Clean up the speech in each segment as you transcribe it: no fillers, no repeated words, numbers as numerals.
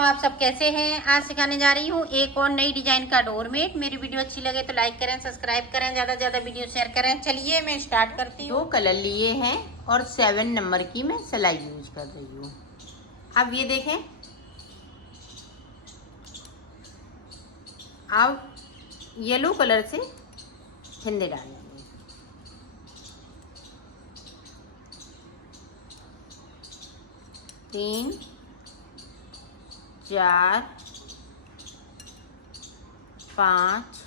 आप सब कैसे हैं। आज सिखाने जा रही हूँ एक और नई डिजाइन का डोरमेट। मेरी वीडियो अच्छी लगे तो लाइक करें, सब्सक्राइब करें, ज्यादा से ज्यादा वीडियो शेयर करें। चलिए मैं स्टार्ट करती हूँ। 2 कलर लिए हैं और 7 नंबर की मैं सिलाई यूज कर रही हूँ। अब ये देखें, अब येलो कलर से फंदे डालेंगे। तीन, चार, 5,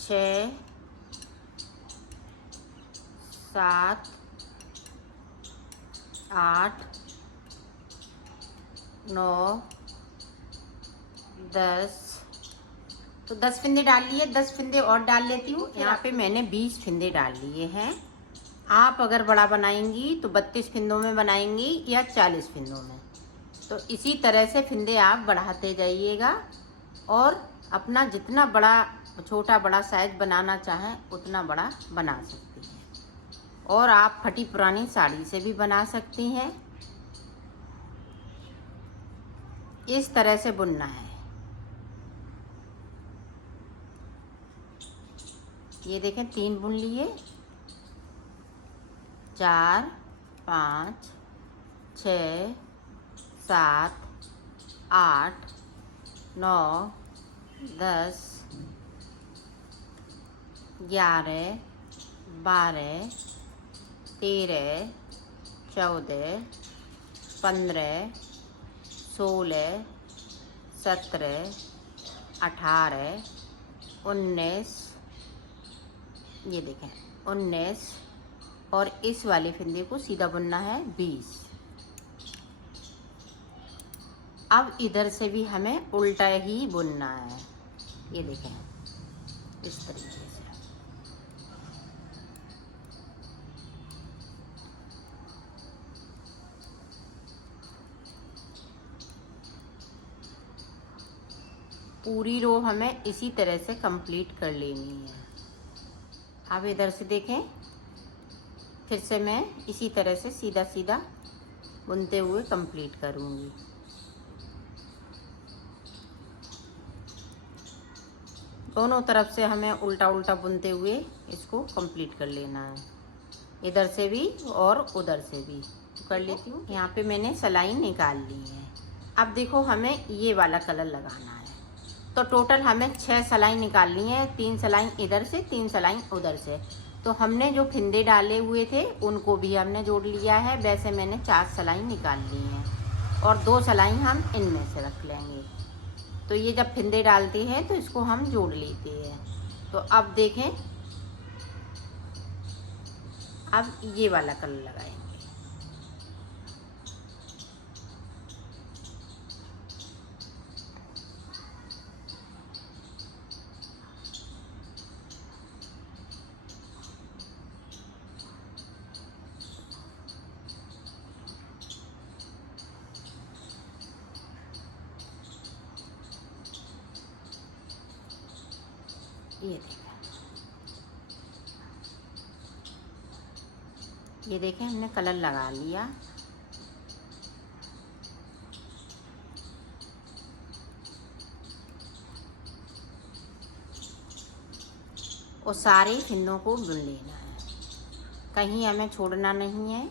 6, 7, 8, 9, 10। तो 10 फंदे डाल लिए। 10 फंदे और डाल लेती हूँ। यहाँ पे मैंने 20 फंदे डाल लिए हैं। आप अगर बड़ा बनाएंगी तो 32 फंदों में बनाएंगी या 40 फंदों में। तो इसी तरह से फंदे आप बढ़ाते जाइएगा और अपना जितना बड़ा छोटा बड़ा साइज बनाना चाहें उतना बड़ा बना सकती हैं। और आप फटी पुरानी साड़ी से भी बना सकती हैं। इस तरह से बुनना है। ये देखें, 3 बुन लिए। 4, 5, 6, 7, 8, 9, 10, 11, 12, 13, 14, 15, 16, 17, 18, 19, ये देखें 19। और इस वाले फंदे को सीधा बुनना है 20। अब इधर से भी हमें उल्टा ही बुनना है। ये देखें इस तरीके से। पूरी रो हमें इसी तरह से कंप्लीट कर लेनी है। अब इधर से देखें, फिर से मैं इसी तरह से सीधा सीधा बुनते हुए कंप्लीट करूँगी। दोनों तरफ से हमें उल्टा उल्टा बुनते हुए इसको कंप्लीट कर लेना है। इधर से भी और उधर से भी कर लेती हूँ। यहाँ पे मैंने सिलाई निकाल ली है। अब देखो, हमें ये वाला कलर लगाना है। तो टोटल हमें 6 सिलाई निकालनी है। 3 सिलाई इधर से, 3 सिलाई उधर से। तो हमने जो फिंदे डाले हुए थे उनको भी हमने जोड़ लिया है। वैसे मैंने 4 सिलाई निकाल ली हैं और 2 सिलाई हम इनमें से रख लेंगे। तो ये जब फिंदे डालते हैं तो इसको हम जोड़ लेते हैं। तो अब देखें, अब ये वाला कलर लगाएंगे। ये देखें हमने कलर लगा लिया। और सारे फिंदों को बुन लेना है, कहीं हमें छोड़ना नहीं है।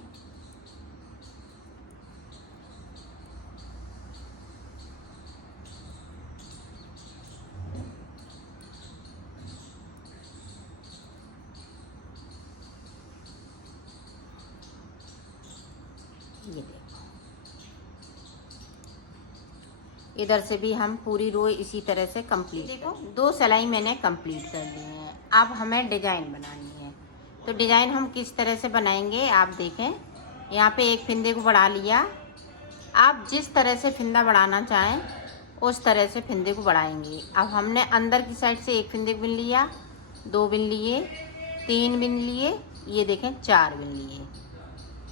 ये देखो, इधर से भी हम पूरी रो इसी तरह से कंप्लीट। देखो 2 सिलाई मैंने कंप्लीट कर ली है। अब हमें डिजाइन बनानी है। तो डिजाइन हम किस तरह से बनाएंगे आप देखें। यहाँ पे एक फिंदे को बढ़ा लिया। आप जिस तरह से फिंदा बढ़ाना चाहें उस तरह से फिंदे को बढ़ाएंगे। अब हमने अंदर की साइड से एक फिंदे को बिन लिया, 2 बिन लिए, 3 बिन लिए, ये देखें 4 बिन लिए।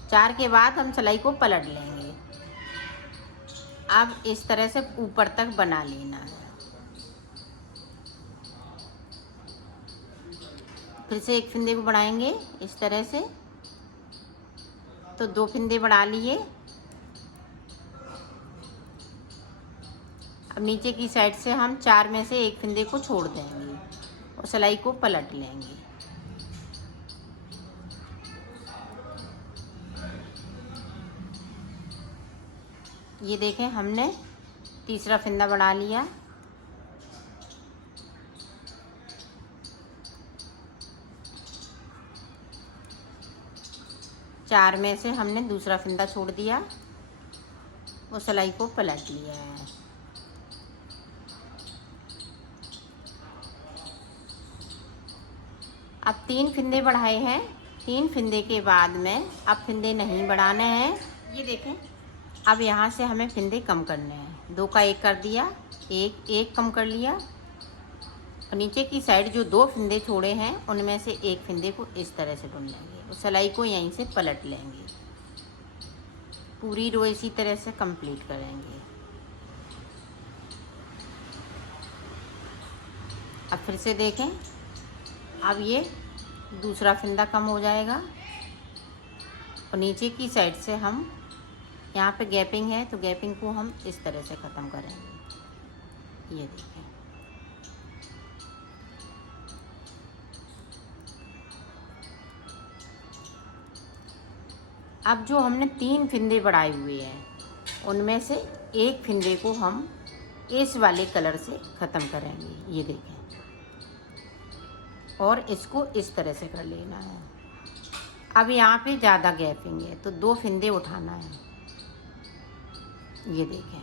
4 के बाद हम सिलाई को पलट लेंगे। अब इस तरह से ऊपर तक बना लेना है। फिर से एक फिंदे को बढ़ाएंगे इस तरह से। तो 2 फिंदे बढ़ा लिए। अब नीचे की साइड से हम 4 में से एक फंदे को छोड़ देंगे और सिलाई को पलट लेंगे। ये देखें हमने तीसरा फंदा बढ़ा लिया। चार में से हमने दूसरा फंदा छोड़ दिया, वो सिलाई को पलट लिया है। अब 3 फंदे बढ़ाए हैं। 3 फंदे के बाद में अब फंदे नहीं बढ़ाने हैं। ये देखें अब यहाँ से हमें फंदे कम करने हैं। 2 का 1 कर दिया, एक कम कर लिया और नीचे की साइड जो 2 फंदे छोड़े हैं उनमें से एक फंदे को इस तरह से बुन लेंगे और सिलाई को यहीं से पलट लेंगे। पूरी रो इसी तरह से कंप्लीट करेंगे। अब फिर से देखें, अब ये दूसरा फंदा कम हो जाएगा और नीचे की साइड से हम यहाँ पे गैपिंग है तो गैपिंग को हम इस तरह से ख़त्म करेंगे। ये देखें अब जो हमने 3 फंदे बढ़ाए हुए हैं उनमें से एक फंदे को हम इस वाले कलर से ख़त्म करेंगे। ये देखें और इसको इस तरह से कर लेना है। अब यहाँ पे ज़्यादा गैपिंग है तो 2 फंदे उठाना है। ये देखें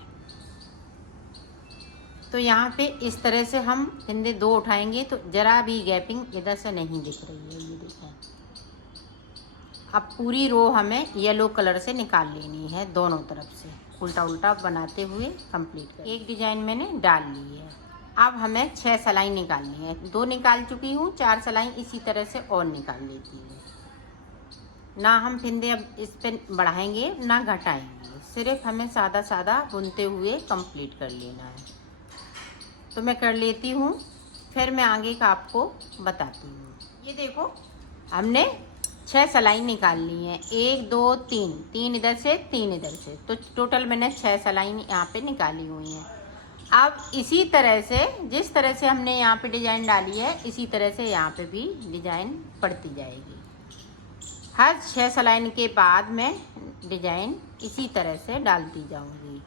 तो यहाँ पे इस तरह से हम फंदे 2 उठाएंगे तो ज़रा भी गैपिंग इधर से नहीं दिख रही है। ये देखें अब पूरी रो हमें येलो कलर से निकाल लेनी है, दोनों तरफ से उल्टा उल्टा बनाते हुए कंप्लीट कर। एक डिजाइन मैंने डाल ली है। अब हमें 6 सिलाई निकालनी है। 2 निकाल चुकी हूँ, 4 सिलाई इसी तरह से और निकाल लेती हूँ। ना हम फंदे अब इस पे बढ़ाएंगे ना घटाएंगे, सिर्फ हमें सादा सादा बुनते हुए कंप्लीट कर लेना है। तो मैं कर लेती हूँ, फिर मैं आगे का आपको बताती हूँ। ये देखो हमने 6 सिलाई निकाल ली है। 1 2 3, 3 इधर से 3 इधर से, तो टोटल मैंने 6 सिलाई यहाँ पे निकाली हुई हैं। अब इसी तरह से जिस तरह से हमने यहाँ पे डिजाइन डाली है इसी तरह से यहाँ पे भी डिजाइन पड़ती जाएगी। हर 6 सिलाई के बाद मैं डिजाइन इसी तरह से डालती जाऊंगी।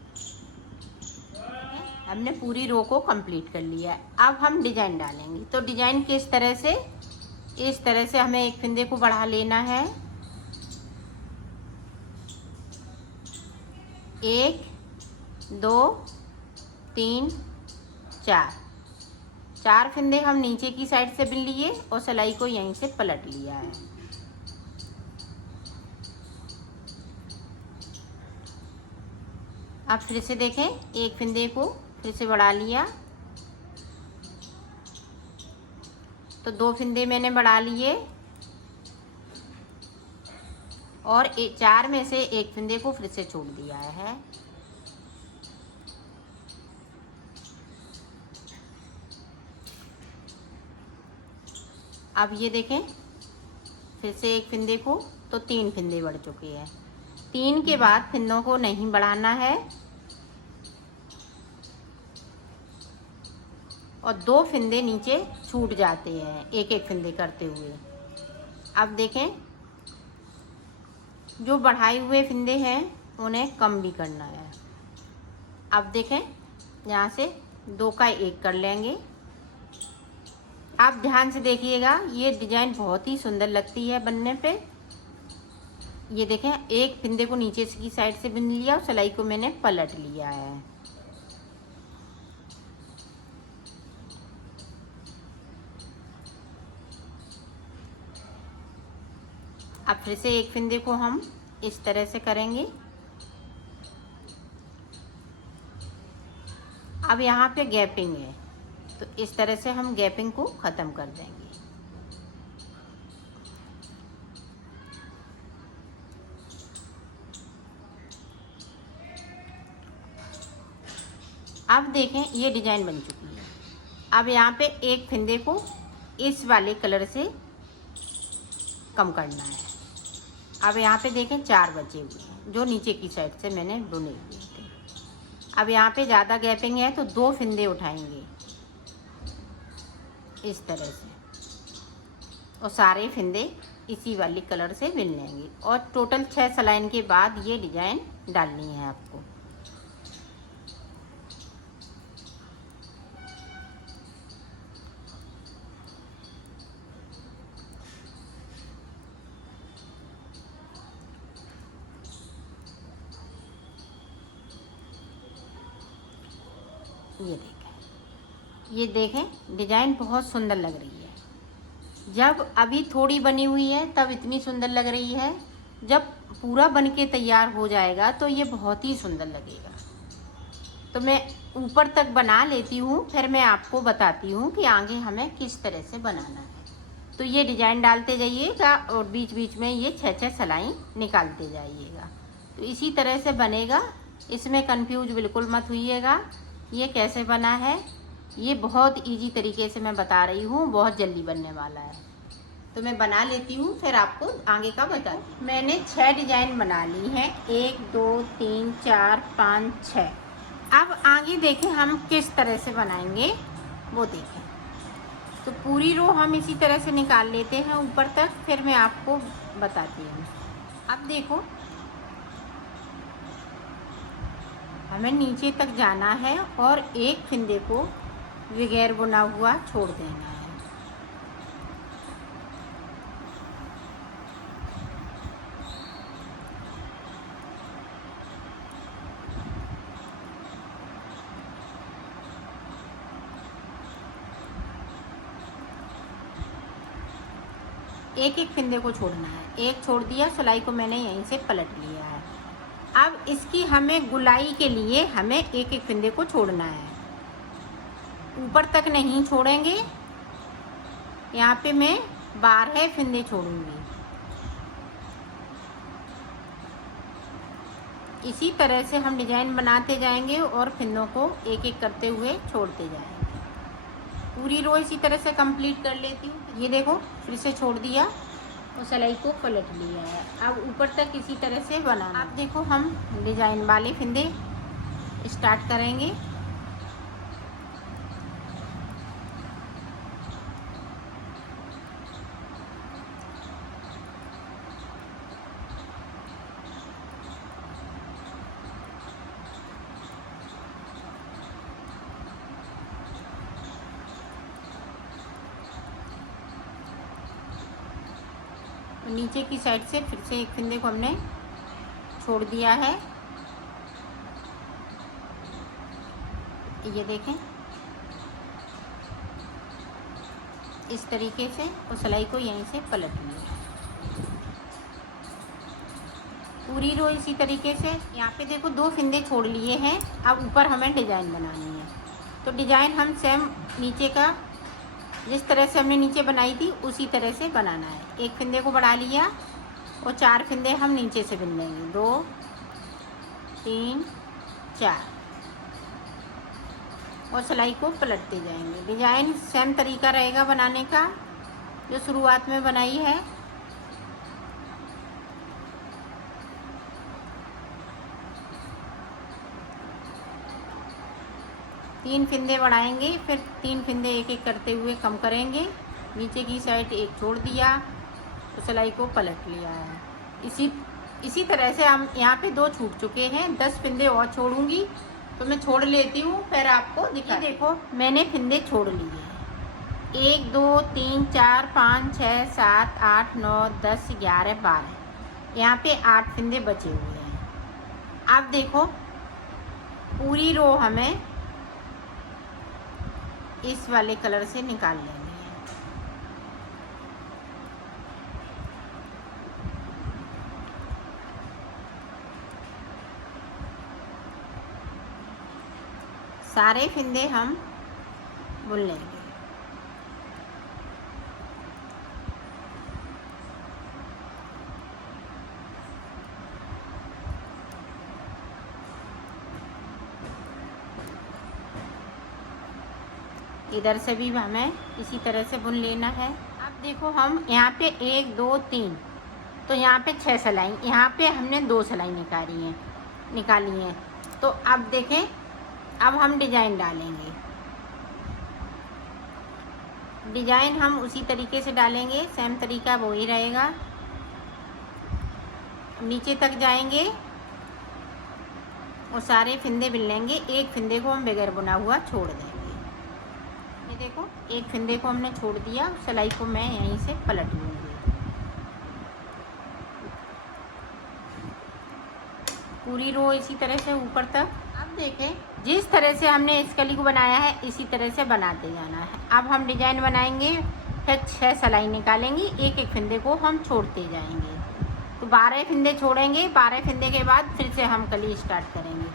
हमने पूरी रो को कंप्लीट कर लिया है। अब हम डिजाइन डालेंगे। तो डिजाइन किस तरह से, इस तरह से हमें एक फंदे को बढ़ा लेना है। 1 2 3 4 फंदे हम नीचे की साइड से बुन लिए और सिलाई को यहीं से पलट लिया है। अब फिर से देखें, एक फंदे को फिर से बढ़ा लिया तो 2 फंदे मैंने बढ़ा लिए और 4 में से एक फंदे को फिर से छोड़ दिया है। अब ये देखें फिर से एक फंदे को, तो 3 फंदे बढ़ चुके हैं। 3 के बाद फंदों को नहीं बढ़ाना है और 2 फंदे नीचे छूट जाते हैं एक एक फंदे करते हुए। अब देखें जो बढ़ाए हुए फंदे हैं उन्हें कम भी करना है। अब देखें यहाँ से 2 का 1 कर लेंगे। आप ध्यान से देखिएगा, ये डिजाइन बहुत ही सुंदर लगती है बनने पे। ये देखें एक फंदे को नीचे की साइड से बुन लिया और सिलाई को मैंने पलट लिया है। अब फिर से एक फंदे को हम इस तरह से करेंगे। अब यहाँ पे गैपिंग है तो इस तरह से हम गैपिंग को ख़त्म कर देंगे। अब देखें ये डिजाइन बन चुकी है। अब यहाँ पे एक फंदे को इस वाले कलर से कम करना है। अब यहाँ पे देखें 4 बचे हुए हैं जो नीचे की साइड से मैंने बुने हुए थे। अब यहाँ पे ज़्यादा गैपिंग है तो 2 फिंदे उठाएंगे इस तरह से, और सारे फिंदे इसी वाली कलर से बिन लेंगे। और टोटल 6 सलाइन के बाद ये डिजाइन डालनी है आपको। ये देखें डिजाइन बहुत सुंदर लग रही है। जब अभी थोड़ी बनी हुई है तब इतनी सुंदर लग रही है, जब पूरा बन के तैयार हो जाएगा तो ये बहुत ही सुंदर लगेगा। तो मैं ऊपर तक बना लेती हूँ, फिर मैं आपको बताती हूँ कि आगे हमें किस तरह से बनाना है। तो ये डिजाइन डालते जाइएगा और बीच बीच में ये 6-6 सलाई निकालते जाइएगा। तो इसी तरह से बनेगा, इसमें कंफ्यूज बिल्कुल मत होइएगा। ये कैसे बना है, ये बहुत इजी तरीके से मैं बता रही हूँ, बहुत जल्दी बनने वाला है। तो मैं बना लेती हूँ, फिर आपको आगे का बताती हूँ। मैंने 6 डिजाइन बना ली हैं, 1 2 3 4 5 6। अब आगे देखें हम किस तरह से बनाएंगे वो देखें। तो पूरी रो हम इसी तरह से निकाल लेते हैं ऊपर तक, फिर मैं आपको बताती हूँ। अब देखो हमें नीचे तक जाना है और एक फिंदे को बगैर बुना हुआ छोड़ देना है। एक एक फिंदे को छोड़ना है। एक छोड़ दिया, सिलाई को मैंने यहीं से पलट लिया है। अब इसकी हमें गुलाई के लिए हमें एक एक फिंदे को छोड़ना है, ऊपर तक नहीं छोड़ेंगे। यहाँ पे मैं 12 फिंदे छोड़ूंगी। इसी तरह से हम डिजाइन बनाते जाएंगे और फिंदों को एक एक करते हुए छोड़ते जाएंगे। पूरी रो इसी तरह से कंप्लीट कर लेती हूँ। ये देखो फिर से छोड़ दिया और सिलाई को पलट लिया है। अब ऊपर तक इसी तरह से बनाना। अब देखो हम डिजाइन वाले फिंदे स्टार्ट करेंगे। नीचे की साइड से फिर से एक फिंदे को हमने छोड़ दिया है। ये देखें इस तरीके से, और सिलाई को यहीं से पलट लिया। पूरी रो इसी तरीके से। यहाँ पे देखो 2 फिंदे छोड़ लिए हैं। अब ऊपर हमें डिजाइन बनानी है। तो डिजाइन हम सेम नीचे का जिस तरह से हमने नीचे बनाई थी उसी तरह से बनाना है। एक फिंदे को बढ़ा लिया और 4 फिंदे हम नीचे से बिन लेंगे। 2 3 4 और सिलाई को पलटते जाएंगे। डिजाइन सेम तरीका रहेगा बनाने का जो शुरुआत में बनाई है। तीन फिंदे बढ़ाएंगे, फिर 3 फिंदे एक एक करते हुए कम करेंगे। नीचे की साइड एक छोड़ दिया तो सिलाई को पलट लिया है। इसी तरह से हम यहाँ पे 2 छूट चुके हैं। 10 फिंदे और छोड़ूंगी, तो मैं छोड़ लेती हूँ फिर आपको दिखा। देखो मैंने फिंदे छोड़ लिए हैं। 1 2 3 4 5 6 7 8 9 10 11 12। यहाँ पे 8 फिंदे बचे हुए हैं। अब देखो पूरी रो हमें इस वाले कलर से निकाल लेंगे। सारे फिंदे हम बुन लेंगे। इधर से भी हमें इसी तरह से बुन लेना है। अब देखो हम यहाँ पे 1 2 3, तो यहाँ पे 6 सिलाई, यहाँ पे हमने 2 सिलाई निकाली हैं। तो अब देखें अब हम डिजाइन डालेंगे। डिजाइन हम उसी तरीके से डालेंगे, सेम तरीका वही रहेगा। नीचे तक जाएंगे और सारे फिंदे बिन लेंगे। एक फिंदे को हम बगैर बुना हुआ छोड़ देंगे। ये देखो, एक फिंदे को हमने छोड़ दिया। सिलाई को मैं यहीं से पलट लूँगी। पूरी रो इसी तरह से ऊपर तक। अब देखें, जिस तरह से हमने इस कली को बनाया है इसी तरह से बनाते जाना है। अब हम डिजाइन बनाएंगे, फिर 6 सिलाई निकालेंगी। एक एक फिंदे को हम छोड़ते जाएंगे। तो 12 फिंदे छोड़ेंगे। 12 फिंदे के बाद फिर से हम कली स्टार्ट करेंगे।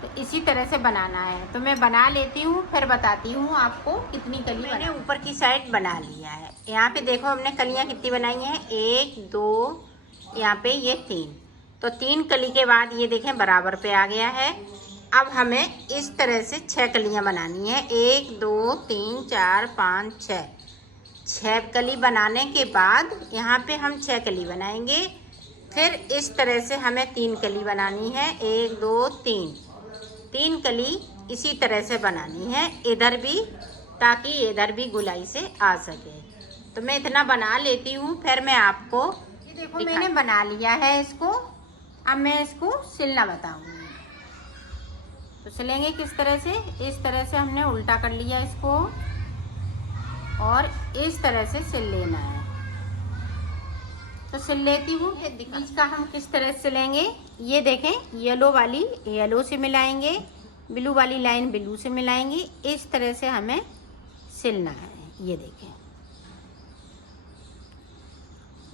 तो इसी तरह से बनाना है। तो मैं बना लेती हूँ, फिर बताती हूँ आपको कितनी कली मैंने ऊपर की साइड बना लिया है। यहाँ पे देखो हमने कलियाँ कितनी बनाई हैं, 1 2, यहाँ पे ये 3। तो 3 कली के बाद ये देखें बराबर पे आ गया है। अब हमें इस तरह से 6 कलियाँ बनानी है। 1 2 3 4 5 6। 6 कली बनाने के बाद यहाँ पे हम 6 कली बनाएंगे। फिर इस तरह से हमें 3 कली बनानी है। 1 2 3, 3 कली इसी तरह से बनानी है इधर भी, ताकि इधर भी गुलाई से आ सके। तो मैं इतना बना लेती हूँ, फिर मैं आपको ये देखो मैंने बना लिया है इसको। अब मैं इसको सिलना बताऊंगी। तो सिलेंगे किस तरह से, इस तरह से हमने उल्टा कर लिया इसको और इस तरह से सिल लेना है। तो सिल लेती हूँ। बीच का हम किस तरह से सिलेंगे, ये देखें, येलो वाली येलो से मिलाएंगे, ब्लू वाली लाइन ब्लू से मिलाएंगे। इस तरह से हमें सिलना है। ये देखें,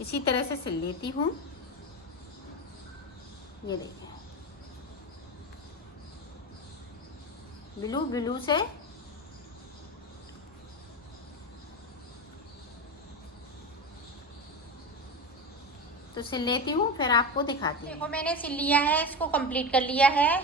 इसी तरह से सिल लेती हूँ। ये देखें, ब्लू ब्लू से तो सिल लेती हूँ, फिर आपको दिखाती हूँ। देखो मैंने सिल लिया है, इसको कंप्लीट कर लिया है।